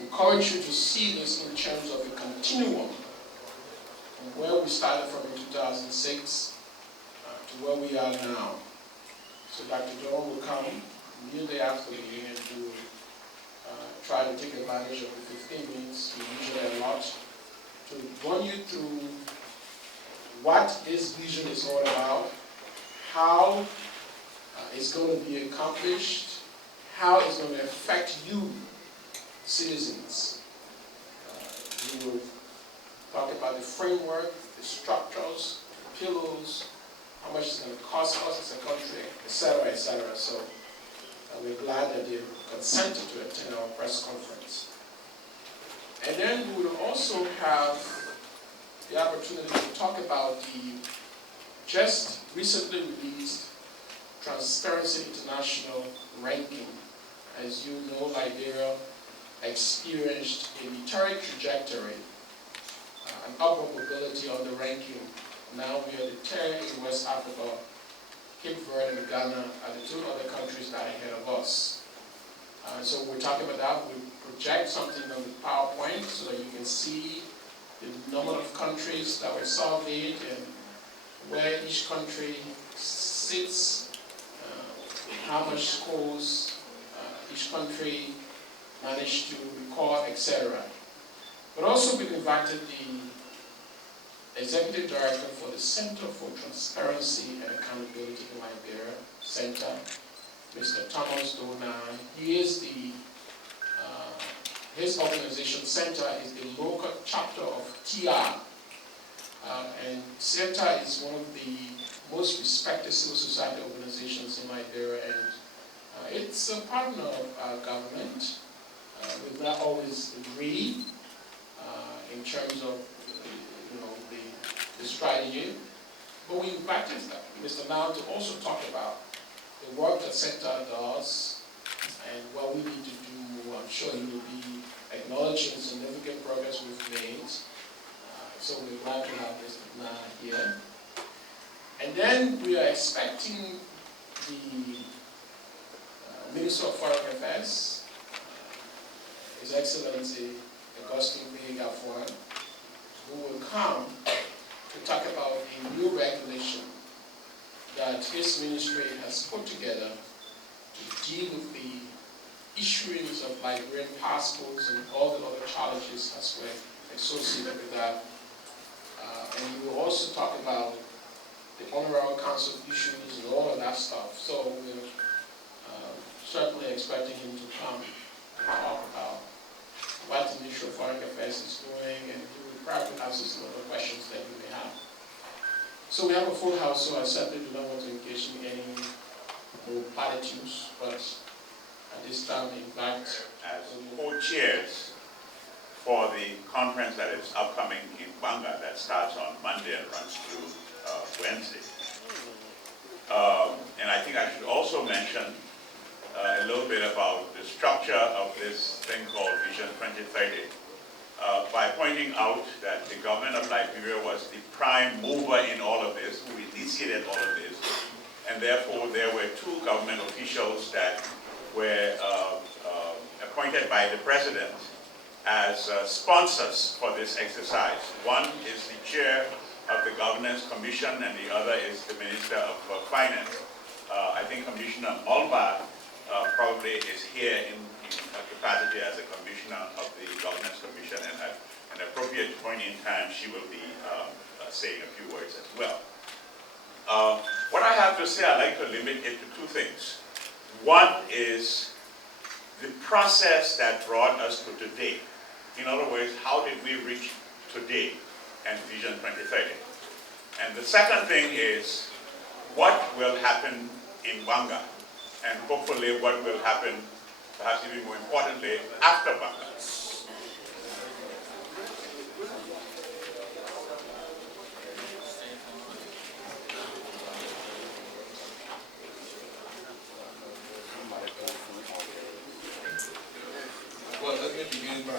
encourage you to see this in terms of a continuum from where we started from in 2006 to where we are now. So Dr. John will come immediately after the meeting and do try to take advantage of the 15 minutes we usually allot to run you through what this vision is all about, how it's going to be accomplished, how it's going to affect you, citizens. We will talk about the framework, the structures, the pillars, how much it's going to cost us as a country, etc., etc. So we're glad that they consented to attend our press conference. And then we will also have the opportunity to talk about the just recently released Transparency International ranking. As you know, Liberia experienced a meteoric trajectory, an upward mobility on the ranking. Now we are the third in West Africa. Cape Verde and Ghana are the two other countries that are ahead of us. So we're talking about that. We project something on the PowerPoint so that you can see the number of countries that were surveyed and where each country sits, how much scores each country managed to record, etc. But also we've invited the Executive Director for the Center for Transparency and Accountability in Liberia, Center, Mr. Thomas Dona. He is his organization, Center, is the local chapter of TR. And Center is one of the most respected civil society organizations in Liberia, and it's a partner of our government. We've not always agreed in terms of the strategy, but we invited Mr. Now to also talk about the work that Center does and what we need to do. I'm sure he will be acknowledging significant progress we've made. So we're glad to have Mr. Na here. And then we are expecting the Minister of Foreign Affairs, His Excellency Augustine B. Ngafuan, who will come to talk about a new regulation that his ministry has put together to deal with the issuance of Liberian passports and all the other challenges as well associated with that. And we will also talk about the Honorary Council issues and all of that stuff. So we're certainly expecting him to come and talk about what the Ministry of Foreign Affairs is doing, and he will probably answer some of the questions that you may have. So we have a full house, so I certainly do not want to engage in any more platitudes, but at this time, in fact, as co-chairs for the conference that is upcoming in Banga that starts on Monday and runs through Wednesday. And I think I should also mention a little bit about the structure of this thing called Vision 2030 by pointing out that the government of Liberia was the prime mover in all of this, who initiated all of this, and therefore there were two government officials that were appointed by the president as sponsors for this exercise. One is the chair of the Governance Commission, and the other is the Minister of Finance. I think Commissioner Mulba probably is here in capacity as a commissioner of the Governance Commission, and at an appropriate point in time, she will be saying a few words as well. What I have to say, I'd like to limit it to two things. One is the process that brought us to today. In other words, how did we reach today and Vision 2030? And the second thing is what will happen in Banga, and hopefully what will happen, perhaps even more importantly, after Banga. Well, let me begin by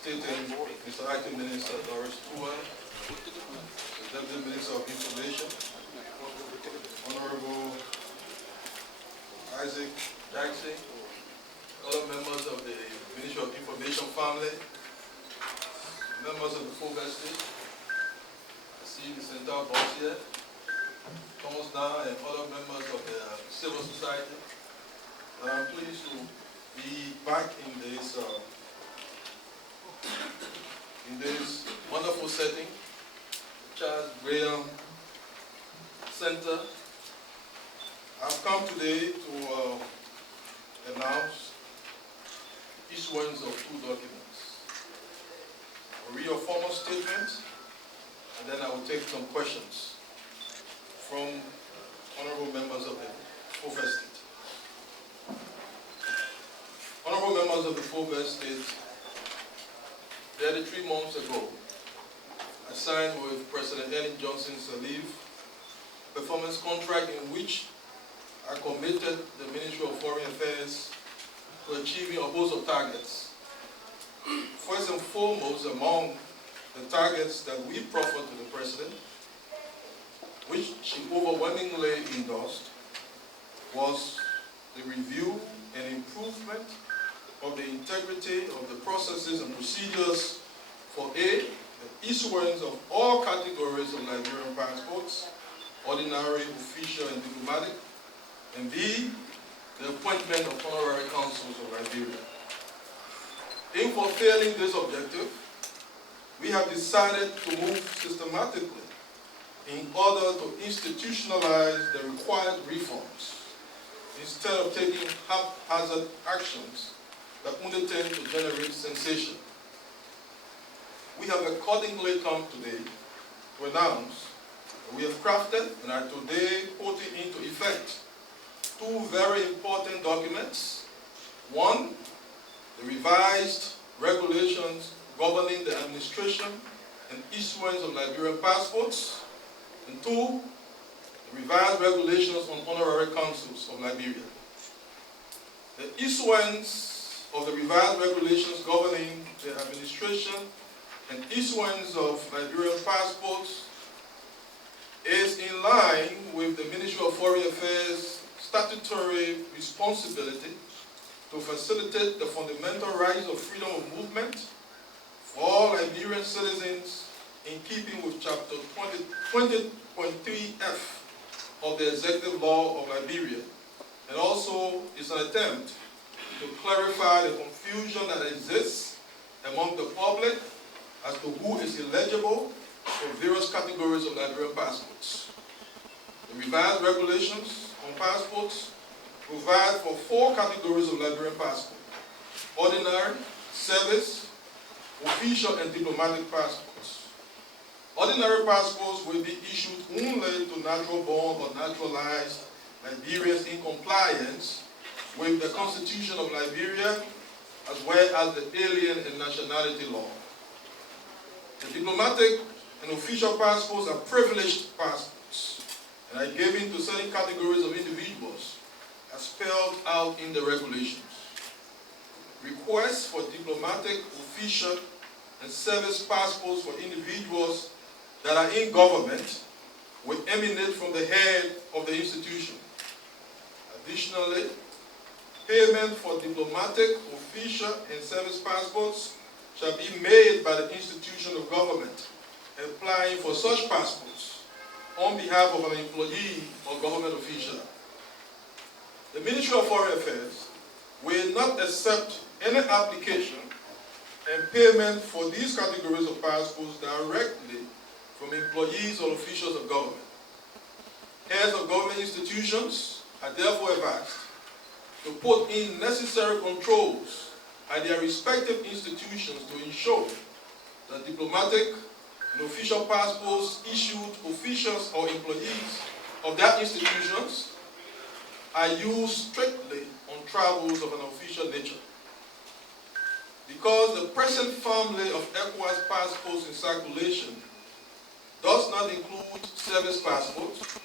stating Mr. Acting Minister Doris Tua, the Deputy Minister of Information, Honorable Isaac Jackson, members of the Ministry of Information family, members of the Full Estate. I see the Center boss here, Thomas Down, and other members of the civil society. And I'm pleased to be back in this wonderful setting, Charles Graham Center. I've come today to announce issuance of 2 documents. I'll read your formal statement, and then I will take some questions from honorable members of the Full Estate. Honorable members of the Full Estate, 33 months ago, I signed with President Ellen Johnson Sirleaf a performance contract in which I committed the Ministry of Foreign Affairs to achieving a host of targets. First and foremost, among the targets that we proffered to the President, which she overwhelmingly endorsed, was the review and improvement of the integrity of the processes and procedures for A, the issuance of all categories of Nigerian passports, ordinary, official, and diplomatic, and B, the appointment of honorary consuls of Liberia. In fulfilling this objective, we have decided to move systematically in order to institutionalize the required reforms instead of taking haphazard actions that only tend to generate sensation. We have accordingly come today to announce that we have crafted and are today putting into effect 2 very important documents. One, the revised regulations governing the administration and issuance of Liberian passports, and 2, the revised regulations on honorary consuls of Liberia. The issuance of the revised regulations governing the administration and issuance of Liberian passports is in line with the Ministry of Foreign Affairs' statutory responsibility to facilitate the fundamental rights of freedom of movement for all Liberian citizens in keeping with Chapter 20.3F of the Executive Law of Liberia, and also is an attempt to clarify the confusion that exists among the public as to who is eligible for various categories of Liberian passports. The revised regulations on passports provide for 4 categories of Liberian passport: ordinary, service, official, and diplomatic passports. Ordinary passports will be issued only to natural-born or naturalized Liberians in compliance with the Constitution of Liberia, as well as the Alien and Nationality Law. The diplomatic and official passports are privileged passports and are given to certain categories of individuals as spelled out in the regulations. Requests for diplomatic, official, and service passports for individuals that are in government will emanate from the head of the institution. Additionally, payment for diplomatic, official, and service passports shall be made by the institution of government applying for such passports on behalf of an employee or government official. The Ministry of Foreign Affairs will not accept any application and payment for these categories of passports directly from employees or officials of government. Heads of government institutions are therefore advised to put in necessary controls at their respective institutions to ensure that diplomatic and official passports issued to officials or employees of that institutions are used strictly on travels of an official nature. Because the present family of ECOWAS passports in circulation does not include service passports,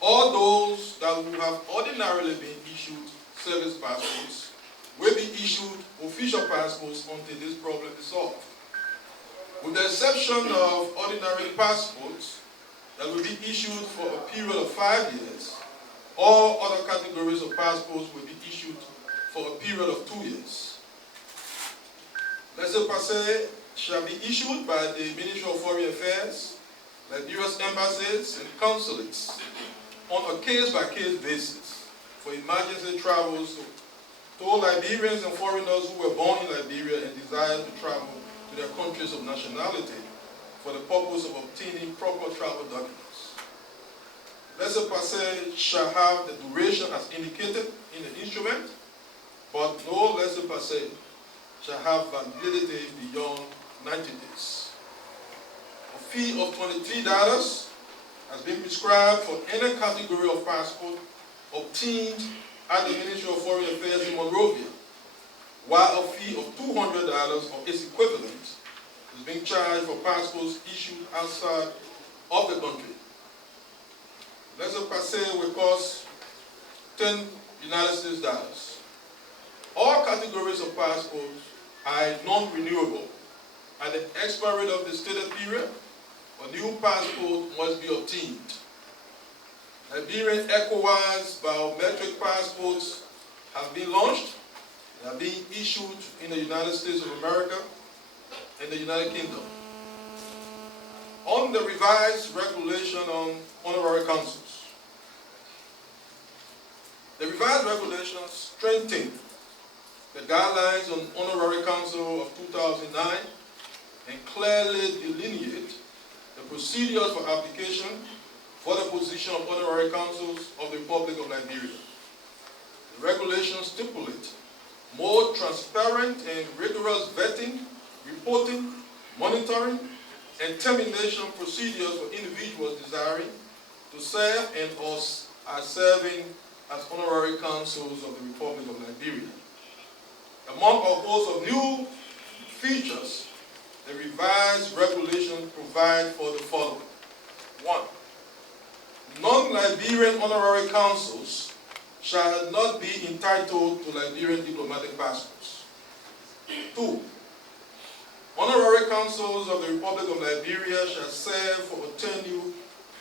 or those that would have ordinarily been issued service passports will be issued official passports until this problem is solved. With the exception of ordinary passports that will be issued for a period of 5 years, all other categories of passports will be issued for a period of 2 years. Laissez-passer shall be issued by the Ministry of Foreign Affairs, Liberia's embassies and consulates on a case-by-case basis for emergency travels to all Liberians and foreigners who were born in Liberia and desire to travel to their countries of nationality for the purpose of obtaining proper travel documents. Laissez-passer shall have the duration as indicated in the instrument, but no laissez-passer shall have validity beyond 90 days. A fee of $23 has been prescribed for any category of passport obtained at the Ministry of Foreign Affairs in Monrovia, while a fee of $200 or its equivalent is being charged for passports issued outside of the country. Laissez-passer will cost $10 United States dollars. All categories of passports are non-renewable. At the expiry of the stated period, a new passport must be obtained. Liberian ECOWAS biometric passports have been launched and are being issued in the United States of America and the United Kingdom. On the revised regulation on honorary consuls, the revised regulations strengthen the guidelines on honorary consul of 2009 and clearly delineate the procedures for application for the position of honorary consuls of the Republic of Liberia. The regulations stipulate more transparent and rigorous vetting, reporting, monitoring, and termination procedures for individuals desiring to serve and or are serving as honorary consuls of the Republic of Liberia. Among a host of new features, the revised regulations provide for the following. 1. Non-Liberian honorary consuls shall not be entitled to Liberian diplomatic passports. 2. Honorary consuls of the Republic of Liberia shall serve for a tenure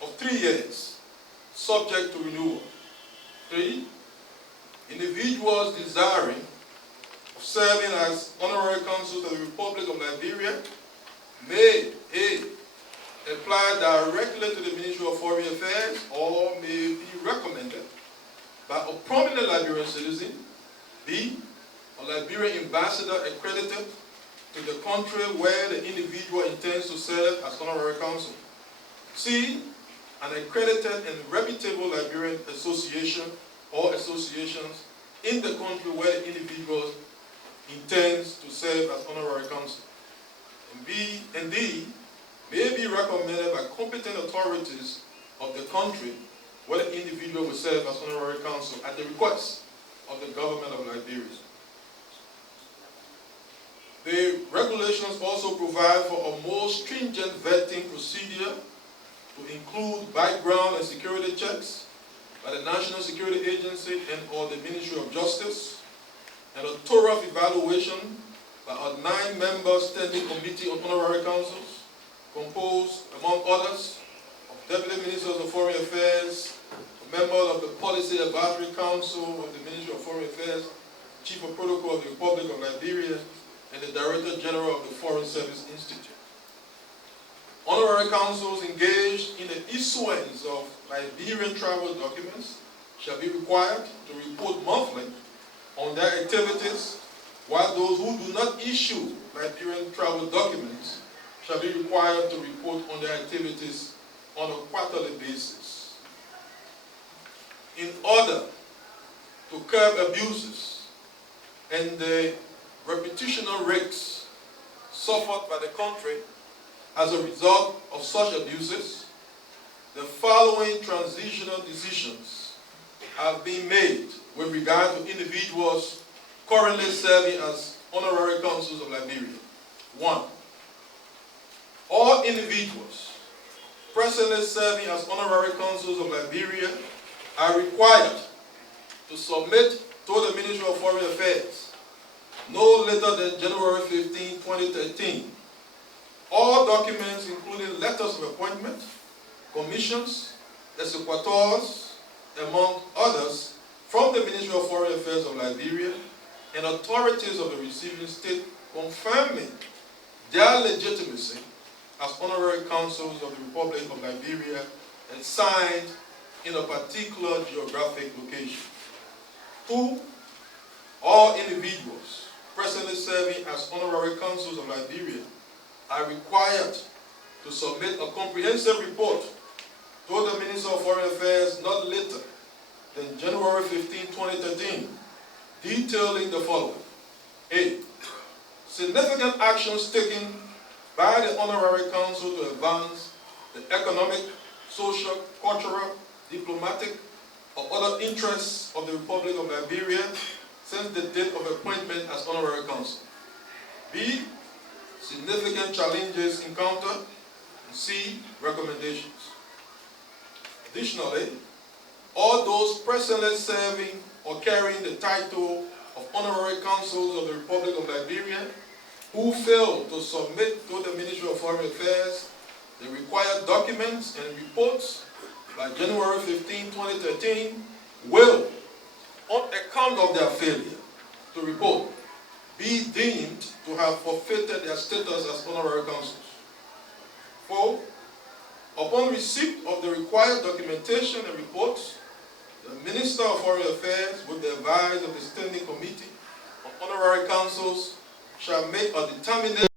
of 3 years, subject to renewal. 3. Individuals desiring of serving as honorary consuls of the Republic of Liberia may A. apply directly to the Ministry of Foreign Affairs or may be recommended by a prominent Liberian citizen. B. A Liberian ambassador accredited to the country where the individual intends to serve as honorary consul. C. An accredited and reputable Liberian association or associations in the country where the individual intends to serve as honorary consul. And B and D may be recommended by competent authorities of the country where the individual will serve as honorary consul at the request of the government of Liberia. The regulations also provide for a more stringent vetting procedure to include background and security checks by the National Security Agency and or the Ministry of Justice, and a thorough evaluation by a 9-member standing committee on honorary consuls, composed, among others, of Deputy Ministers of Foreign Affairs, a member of the Policy Advisory Council of the Ministry of Foreign Affairs, Chief of Protocol of the Republic of Liberia, and the Director General of the Foreign Service Institute. Honorary consuls engaged in the issuance of Liberian travel documents shall be required to report monthly on their activities, while those who do not issue Liberian travel documents shall be required to report on their activities on a quarterly basis. In order to curb abuses and the reputational risks suffered by the country as a result of such abuses, the following transitional decisions have been made with regard to individuals currently serving as honorary consuls of Liberia. 1. All individuals presently serving as honorary consuls of Liberia are required to submit to the Ministry of Foreign Affairs no later than January 15, 2013, all documents including letters of appointment, commissions, exequaturs, among others, from the Ministry of Foreign Affairs of Liberia and authorities of the receiving state confirming their legitimacy as honorary consuls of the Republic of Liberia and signed in a particular geographic location. 2. All individuals presently serving as honorary consuls of Liberia are required to submit a comprehensive report to the Minister of Foreign Affairs not later than January 15, 2013, detailing the following. A. Significant actions taken by the Honorary Council to advance the economic, social, cultural, diplomatic, or other interests of the Republic of Liberia since the date of appointment as Honorary Council. B. Significant challenges encountered. C. Recommendations. Additionally, all those presently serving or carrying the title of Honorary Consuls of the Republic of Liberia who fail to submit to the Ministry of Foreign Affairs the required documents and reports by January 15, 2013 will, on account of their failure to report, be deemed to have forfeited their status as honorary consuls. 4. Upon receipt of the required documentation and reports, the Minister of Foreign Affairs, with the advice of the Standing Committee on Honorary Consuls, shall make a determination